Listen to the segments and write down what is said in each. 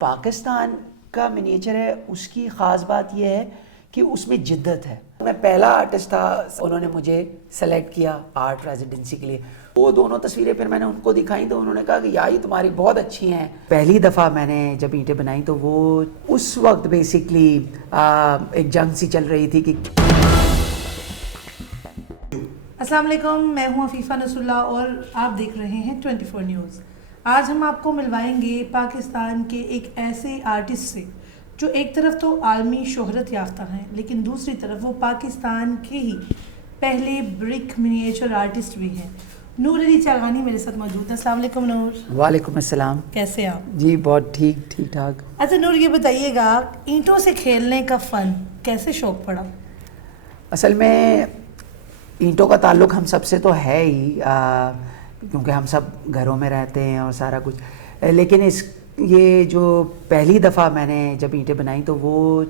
پاکستان کا منیچر ہے، اس کی خاص بات یہ ہے کہ اس میں جدت ہے. میں پہلا آرٹسٹ تھا، انہوں نے مجھے سلیکٹ کیا آرٹ ریزیڈنسی کے لیے. وہ دونوں تصویریں پھر میں نے ان کو دکھائیں تو انہوں نے کہا کہ یار یہ تمہاری بہت اچھی ہیں. پہلی دفعہ میں نے جب اینٹیں بنائیں تو وہ اس وقت بیسکلی ایک جنگ سی چل رہی تھی کہ السلام علیکم، میں ہوں عفیفہ نصر اللہ اور آپ دیکھ رہے ہیں 24 نیوز. آج ہم آپ کو ملوائیں گے پاکستان کے ایک ایسے آرٹسٹ سے جو ایک طرف تو عالمی شہرت یافتہ ہیں لیکن دوسری طرف وہ پاکستان کے ہی پہلے برک منیچر آرٹسٹ بھی ہیں. نور علی چاغانی میرے ساتھ موجود ہیں. السلام علیکم نور. وعلیکم السلام. کیسے آپ؟ جی بہت ٹھیک ٹھاک. اچھا نور، یہ بتائیے گا اینٹوں سے کھیلنے کا فن کیسے شوق پڑا؟ اصل میں اینٹوں کا تعلق ہم سب سے تو ہے ہی، کیونکہ ہم سب گھروں میں رہتے ہیں اور سارا کچھ. لیکن یہ جو پہلی دفعہ میں نے جب اینٹیں بنائیں تو وہ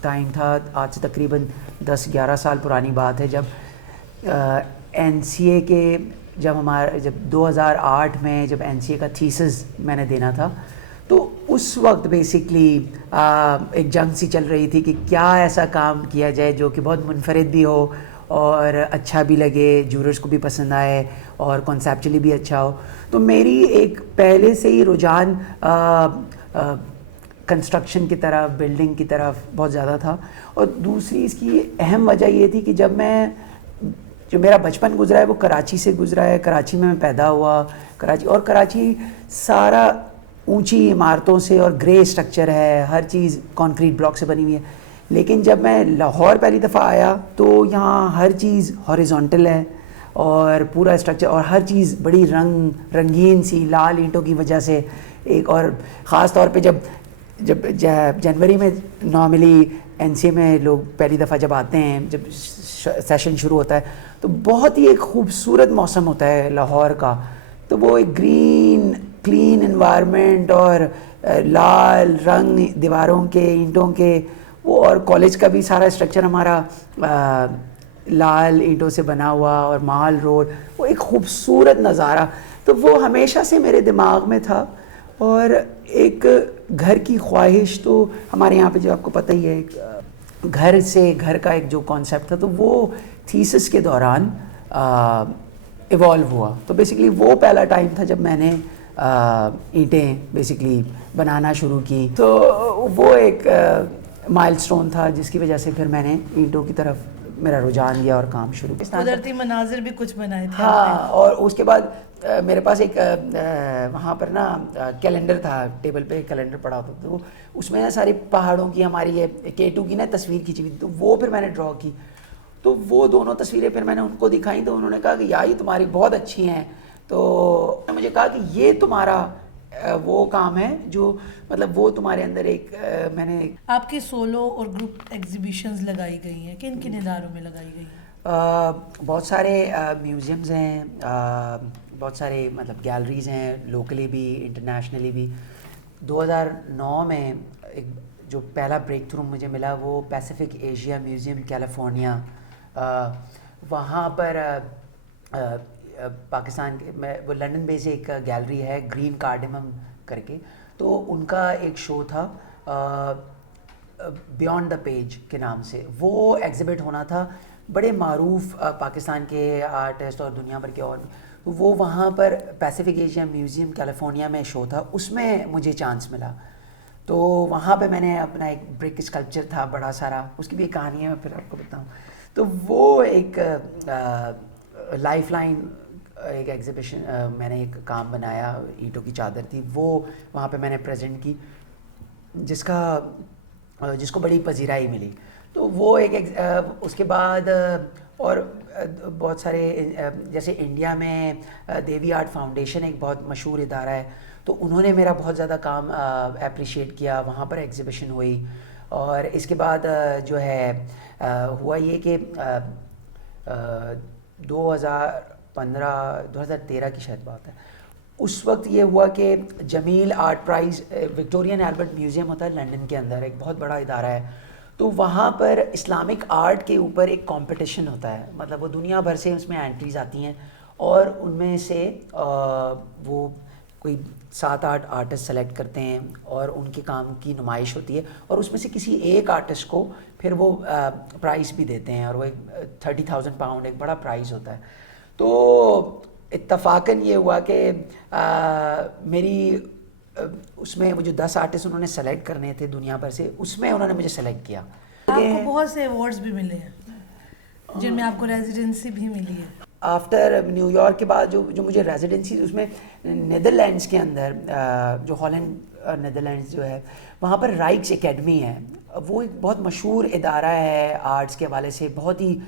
ٹائم تھا آج سے تقریباً 10-11 سال پرانی بات ہے، جب NCA کے جب 2008 میں جب NCA کا تھیسس میں نے دینا تھا تو اس وقت بیسکلی ایک جنگ سی چل رہی تھی کہ کیا ایسا کام کیا جائے جو کہ بہت منفرد بھی ہو اور اچھا بھی لگے، جوررز کو بھی پسند آئے اور کنسیپچولی بھی اچھا ہو. تو میری ایک پہلے سے ہی رجحان کنسٹرکشن کی طرف، بلڈنگ کی طرف بہت زیادہ تھا. اور دوسری اس کی اہم وجہ یہ تھی کہ جو میرا بچپن گزرا ہے وہ کراچی سے گزرا ہے. کراچی میں پیدا ہوا، کراچی سارا اونچی عمارتوں سے اور گرے اسٹرکچر ہے، ہر چیز کانکریٹ بلاک سے بنی ہوئی ہے. لیکن جب میں لاہور پہلی دفعہ آیا تو یہاں ہر چیز ہاریزونٹل ہے اور پورا اسٹرکچر اور ہر چیز بڑی رنگین سی لال اینٹوں کی وجہ سے اور خاص طور پہ جب جنوری میں نارملی NCA میں لوگ پہلی دفعہ جب آتے ہیں، جب سیشن شروع ہوتا ہے تو بہت ہی ایک خوبصورت موسم ہوتا ہے لاہور کا. تو وہ ایک گرین کلین انوائرمنٹ اور لال رنگ دیواروں کے، اینٹوں کے، وہ اور کالج کا بھی سارا اسٹرکچر ہمارا لال اینٹوں سے بنا ہوا اور مال روڈ، وہ ایک خوبصورت نظارہ. تو وہ ہمیشہ سے میرے دماغ میں تھا. اور ایک گھر کی خواہش تو ہمارے یہاں پہ جو آپ کو پتہ ہی ہے، گھر کا ایک جو کانسیپٹ تھا تو وہ تھیسس کے دوران ایوالو ہوا. تو بیسکلی وہ پہلا ٹائم تھا جب میں نے اینٹیں بیسکلی بنانا شروع کی. تو وہ ایک مائل سٹون تھا جس کی وجہ سے پھر میں نے اینٹوں کی طرف میرا رجحان گیا اور کام شروع کیا. قدرتی مناظر بھی کچھ بنائے تھے. ہاں، اور اس کے بعد میرے پاس ایک وہاں پر نا کیلنڈر تھا، ٹیبل پہ کیلنڈر پڑا ہوتا تھا، تو اس میں نا ساری پہاڑوں کی ہماری K2 کی نا تصویر کھینچی ہوئی، تو وہ پھر میں نے ڈرا کی. تو وہ دونوں تصویریں پھر میں نے ان کو دکھائیں تو انہوں نے کہا کہ یار یہ تمہاری بہت اچھی ہیں. تو مجھے کہا کہ یہ تمہارا وہ کام ہے جو مطلب وہ تمہارے اندر ایک میں نے. آپ کے سولو اور گروپ ایگزیبیشنز لگائی گئی ہیں، کن کن اداروں میں لگائی گئی ہیں؟ بہت سارے میوزیمز ہیں، بہت سارے مطلب گیلریز ہیں، لوکلی بھی انٹرنیشنلی بھی. 2009 میں ایک جو پہلا بریک تھرو مجھے ملا وہ پیسیفک ایشیا میوزیم کیلیفورنیا. وہاں پر پاکستان کے وہ لنڈن بیس ایک گیلری ہے گرین کارڈمم کر کے، تو ان کا ایک شو تھا بیونڈ دا پیج کے نام سے. وہ ایگزیبٹ ہونا تھا، بڑے معروف پاکستان کے آرٹسٹ اور دنیا بھر کے اور بھی. وہ وہاں پر پیسیفک ایشیا میوزیم کیلیفورنیا میں شو تھا، اس میں مجھے چانس ملا. تو وہاں پہ میں نے اپنا ایک برک اسکلپچر تھا بڑا سارا، اس کی بھی ایک کہانی ہے میں پھر آپ کو بتاؤں. تو وہ ایک لائف لائن ایک ایگزیبیشن میں نے ایک کام بنایا، اینٹوں کی چادر تھی، وہ وہاں پہ میں نے پریزنٹ کی جس کو بڑی پذیرائی ملی. تو وہ ایک اس کے بعد اور بہت سارے جیسے انڈیا میں دیوی آرٹ فاؤنڈیشن ایک بہت مشہور ادارہ ہے، تو انہوں نے میرا بہت زیادہ کام اپریشیٹ کیا، وہاں پر ایگزیبیشن ہوئی. اور اس کے بعد جو ہے ہوا یہ کہ 2013 کی شاید بات ہے، اس وقت یہ ہوا کہ Jameel art prize Victorian Albert museum ہوتا ہے لنڈن کے اندر، ایک بہت بڑا ادارہ ہے. تو وہاں پر اسلامک آرٹ کے اوپر ایک کمپٹیشن ہوتا ہے، مطلب وہ دنیا بھر سے اس میں انٹریز آتی ہیں اور ان میں سے وہ کوئی 7-8 آرٹسٹ سلیکٹ کرتے ہیں اور ان کے کام کی نمائش ہوتی ہے اور اس میں سے کسی ایک آرٹسٹ کو پھر وہ پرائز بھی دیتے ہیں اور وہ 30,000 پاؤنڈ ایک بڑا پرائز ہوتا ہے. تو اتفاقاً یہ ہوا کہ میری اس میں وہ جو 10 آرٹسٹ انہوں نے سلیکٹ کرنے تھے دنیا بھر سے, اس میں انہوں نے مجھے سلیکٹ کیا. آپ کو بہت سے ایوارڈز بھی ملے ہیں جن میں آپ کو ریزیڈنسی بھی ملی ہے. آفٹر نیو یارک کے بعد جو مجھے ریزیڈنسی اس میں نیدرلینڈس کے اندر جو ہالینڈ نیدرلینڈس جو ہے وہاں پر رائکس اکیڈمی ہے, وہ ایک بہت مشہور ادارہ ہے آرٹس کے حوالے سے, بہت ہی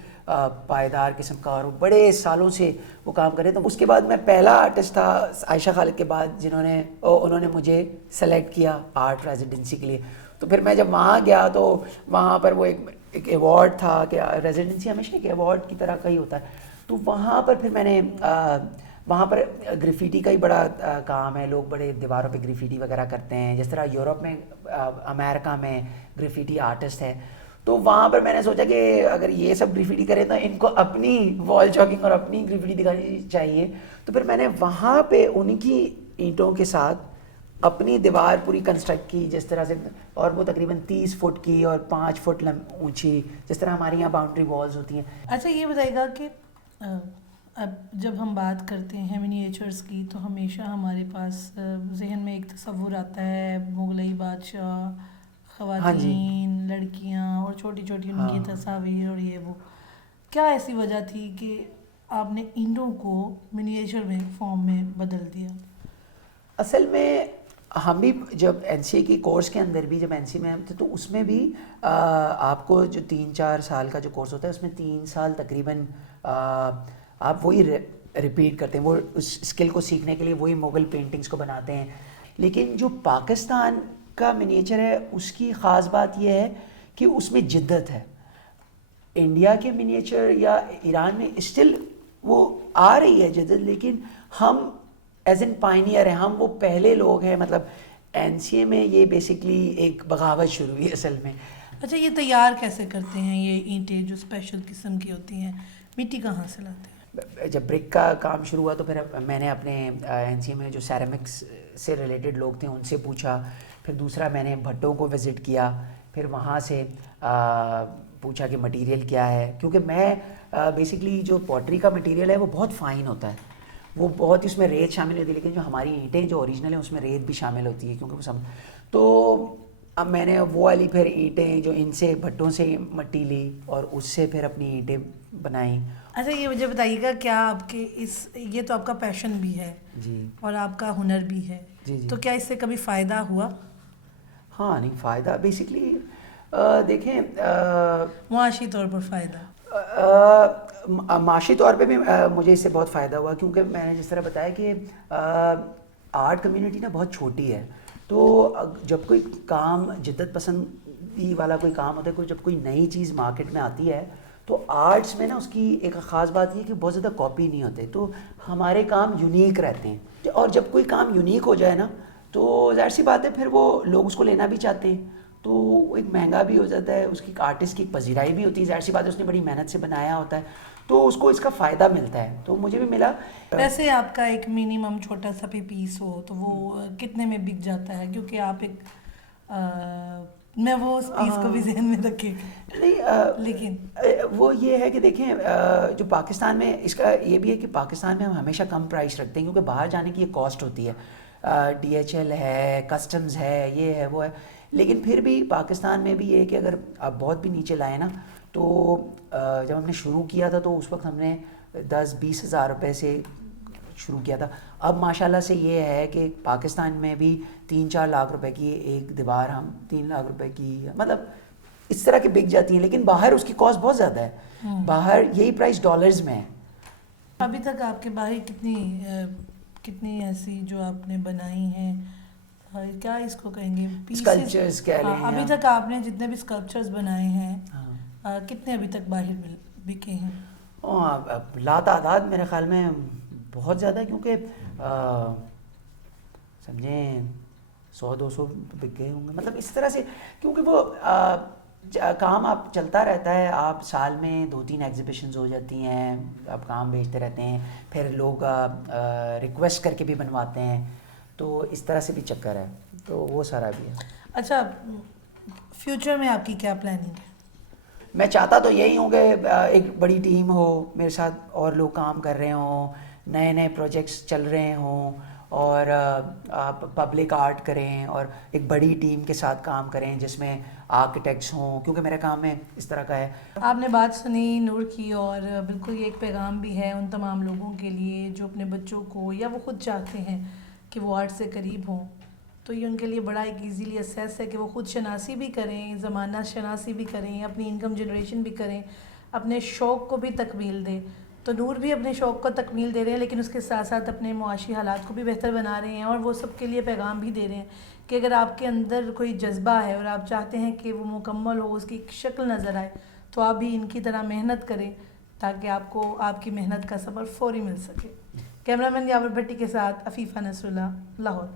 پائیدار قسم کا اور بڑے سالوں سے وہ کام کرے. تو اس کے بعد میں پہلا آرٹسٹ تھا عائشہ خالد کے بعد انہوں نے مجھے سلیکٹ کیا آرٹ ریزیڈنسی کے لیے. تو پھر میں جب وہاں گیا تو وہاں پر وہ ایک ایوارڈ تھا کہ ریزیڈنسی ہمیشہ ایک ایوارڈ کی طرح کا ہی ہوتا ہے. تو وہاں پر پھر میں نے وہاں پر گریفیٹی کا ہی بڑا کام ہے, لوگ بڑے دیواروں پہ گریفیٹی وغیرہ کرتے ہیں, جس طرح یورپ میں امریکہ میں گریفیٹی آرٹسٹ ہے. تو وہاں پر میں نے سوچا کہ اگر یہ سب گریفیٹی کریں تو ان کو اپنی وال چاکنگ اور اپنی گریفیٹی دکھانی چاہیے. تو پھر میں نے وہاں پہ ان کی اینٹوں کے ساتھ اپنی دیوار پوری کنسٹرکٹ کی جس طرح سے, اور وہ تقریباً 30 فٹ کی اور 5 فٹ اونچی, جس طرح ہمارے یہاں باؤنڈری والز ہوتی ہیں. اچھا یہ بتائیے گا کہ اب جب ہم بات کرتے ہیں منییچرز کی تو ہمیشہ ہمارے پاس ذہن میں ایک تصور آتا ہے مغلئی بادشاہ, خواتین, لڑکیاں اور چھوٹی چھوٹی ان کی تصاویر اور یہ وہ. کیا ایسی وجہ تھی کہ آپ نے اینٹوں کو منییچر میں فارم میں بدل دیا؟ اصل میں ہم بھی جب این سی اے کی کورس کے اندر بھی جب این سی میں ہم تھے تو اس میں بھی آپ کو جو 3-4 سال کا جو کورس ہوتا ہے اس میں 3 سال تقریباً آپ وہی ریپیٹ کرتے ہیں, وہ اس اسکل کو سیکھنے کے لیے وہی مغل پینٹنگز کو بناتے ہیں. لیکن جو پاکستان کا منییچر ہے اس کی خاص بات یہ ہے کہ اس میں جدت ہے. انڈیا کے منییچر یا ایران میں اسٹل وہ آ رہی ہے جدت, لیکن ہم ایز این پائنیئر ہیں, ہم وہ پہلے لوگ ہیں. مطلب این سی اے میں یہ بیسکلی ایک بغاوت شروع ہوئی اصل میں. اچھا یہ تیار کیسے کرتے ہیں یہ اینٹیں جو اسپیشل قسم کی ہوتی ہیں, مٹی کہاں سے لاتے ہیں؟ جب برک کا کام شروع ہوا تو پھر میں نے اپنے این سی اے میں جو سیرامکس سے ریلیٹڈ لوگ تھے ان سے پوچھا. پھر دوسرا میں نے بھٹوں کو وزٹ کیا, پھر وہاں سے پوچھا کہ مٹیریل کیا ہے, کیونکہ میں بیسکلی جو پوٹری کا مٹیریل ہے وہ بہت فائن ہوتا ہے, وہ بہت اس میں ریت شامل ہوتی ہے, لیکن جو ہماری اینٹیں جو اوریجنل ہیں اس میں ریت بھی شامل ہوتی ہے کیونکہ وہ تو اب میں نے وہ والی پھر اینٹیں جو ان سے بھٹوں سے مٹی لی اور اس سے پھر اپنی اینٹیں بنائیں. اچھا یہ مجھے بتائیے گا کیا آپ کے یہ تو آپ کا پیشن بھی ہے جی اور آپ کا ہنر بھی ہے, تو کیا اس سے کبھی فائدہ ہوا؟ ہاں نہیں, فائدہ بیسکلی دیکھیں معاشی طور پر فائدہ, معاشی طور پہ بھی مجھے اس سے بہت فائدہ ہوا, کیونکہ میں نے جس طرح بتایا کہ آرٹ کمیونٹی نا بہت چھوٹی ہے. تو جب کوئی کام جدت پسندی والا کوئی کام ہوتا ہے, جب کوئی نئی چیز مارکیٹ میں آتی ہے تو آرٹس میں نا اس کی ایک خاص بات یہ کہ بہت زیادہ کاپی نہیں ہوتے, تو ہمارے کام یونیک رہتے ہیں. اور جب کوئی کام یونیک ہو جائے نا تو ظاہر سی بات ہے پھر وہ لوگ اس کو لینا بھی چاہتے ہیں, تو وہ ایک مہنگا بھی ہو جاتا ہے, اس کی آرٹسٹ کی پذیرائی بھی ہوتی ہے, ظاہر سی بات ہے اس نے بڑی محنت سے بنایا ہوتا ہے, تو اس کو اس کا فائدہ ملتا ہے. تو مجھے بھی ملا. ویسے آپ کا ایک منیمم چھوٹا سا بھی پیس ہو تو وہ کتنے میں بک جاتا ہے؟ کیونکہ آپ ایک میں وہ اس پیس کو بھی ذہن میں رکھے نہیں, لیکن وہ یہ ہے کہ دیکھیں جو پاکستان میں اس کا یہ بھی ہے کہ پاکستان میں ہم ہمیشہ کم پرائس رکھتے ہیں, کیونکہ باہر جانے کی یہ کاسٹ ہوتی ہے, ڈی ایچ ایل ہے, کسٹمز ہے, یہ ہے وہ ہے. لیکن پھر بھی پاکستان میں بھی یہ ہے کہ اگر آپ بہت بھی نیچے لائیں نا, تو جب ہم نے شروع کیا تھا تو اس وقت ہم نے 10-20 ہزار روپے سے شروع کیا تھا. اب ماشاءاللہ سے یہ ہے کہ پاکستان میں بھی 3-4 لاکھ روپے کی ایک دیوار ہم 3 لاکھ روپے کی مطلب اس طرح کی بک جاتی ہیں, لیکن باہر اس کی کاسٹ بہت زیادہ ہے. باہر یہی پرائس ڈالرز میں ہے. ابھی تک آپ کے باہر کتنی ایسی جو آپ نے بنائی ہیں, کیا اس کو کہیں گے, اسکلپچرز کہہ لیں, ابھی تک آپ نے جتنے بھی اسکلپچرز بنائے ہیں کتنے ابھی تک باہر بکے ہیں؟ لا تعداد میرے خیال میں بہت زیادہ, کیونکہ سمجھیں 100-200 بک گئے ہوں گے, مطلب اس طرح سے, کیونکہ وہ کام آپ چلتا رہتا ہے. آپ سال میں 2-3 ایگزیبیشنز ہو جاتی ہیں, آپ کام بیچتے رہتے ہیں, پھر لوگ ریکویسٹ کر کے بھی بنواتے ہیں, تو اس طرح سے بھی چکر ہے, تو وہ سارا بھی ہے. اچھا, فیوچر میں آپ کی کیا پلاننگ ہے؟ میں چاہتا تو یہی ہوں کہ ایک بڑی ٹیم ہو, میرے ساتھ اور لوگ کام کر رہے ہوں, نئے نئے پروجیکٹس چل رہے ہوں, اور آپ پبلک آرٹ کریں اور ایک بڑی ٹیم کے ساتھ کام کریں جس میں آرکیٹیکٹس ہوں, کیونکہ میرا کام ہے اس طرح کا ہے. آپ نے بات سنی نور کی, اور بالکل یہ ایک پیغام بھی ہے ان تمام لوگوں کے لیے جو اپنے بچوں کو یا وہ خود چاہتے ہیں کہ وہ آرٹ سے قریب ہوں, تو یہ ان کے لیے بڑا ایک ایزیلی اسیس ہے کہ وہ خود شناسی بھی کریں, زمانہ شناسی بھی کریں, اپنی انکم جنریشن بھی کریں, اپنے شوق کو بھی تکمیل دیں. تو نور بھی اپنے شوق کو تکمیل دے رہے ہیں, لیکن اس کے ساتھ ساتھ اپنے معاشی حالات کو بھی بہتر بنا رہے ہیں, اور وہ سب کے لیے پیغام بھی دے رہے ہیں کہ اگر آپ کے اندر کوئی جذبہ ہے اور آپ چاہتے ہیں کہ وہ مکمل ہو, اس کی ایک شکل نظر آئے, تو آپ بھی ان کی طرح محنت کریں تاکہ آپ کو آپ کی محنت کا ثمر فوری مل سکے. کیمرہ مین یاور بھٹی کے ساتھ عفیفہ نصر اللہ, لاہور.